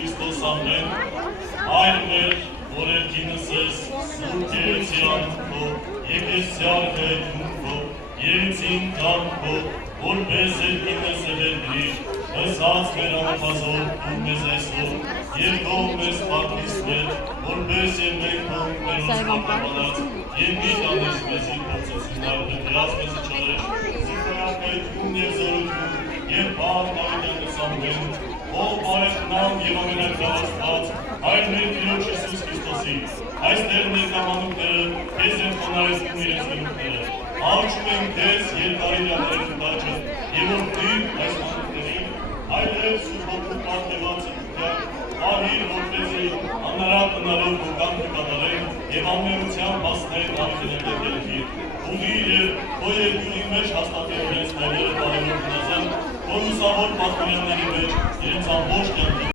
Քրիստոս ամեն, Հայր մեր, որ երկինս ես, Սուրբ Երեցյան քո, եկեսյալ հայտնքո, Երեցին կամքո, որպես երկինս էլերգիր, Հսած մեր անապազոր, ու մեզ այսօր, երկով մեզ պարտիսներ, որպես և մենք հոն մեր ոսկապապանած, և մի տանես մեզի փորձություններ, դրած մեզի չարեր, զիքրակայթուն և զորություն, և պահտ ավետյանս ամեն, ով բարեխնամ և ամենակրավաստված, Հայր մեր Տիրոջ Հիսուս Քրիստոսի, այստեղ ներկամանուկները, քեզ են խոնարեցնում իրենց նյութները, աղջում ենք քեզ երկարի լավերին տաճը, և որ դիր այս մանուկներին, այլև սուրբոքու պատեված իկության, ահիր որպեսի անարատ տնալով կոկանքը կատարեն և ամերության հասնեն ավետենետեր երկիր, ուղիր և քո երկյունի մեջ հաստատել իրենց ներերը բարելով գնազան, որ ուսավոր պատմյանների մեջ իրենց ամբողջ կյանքի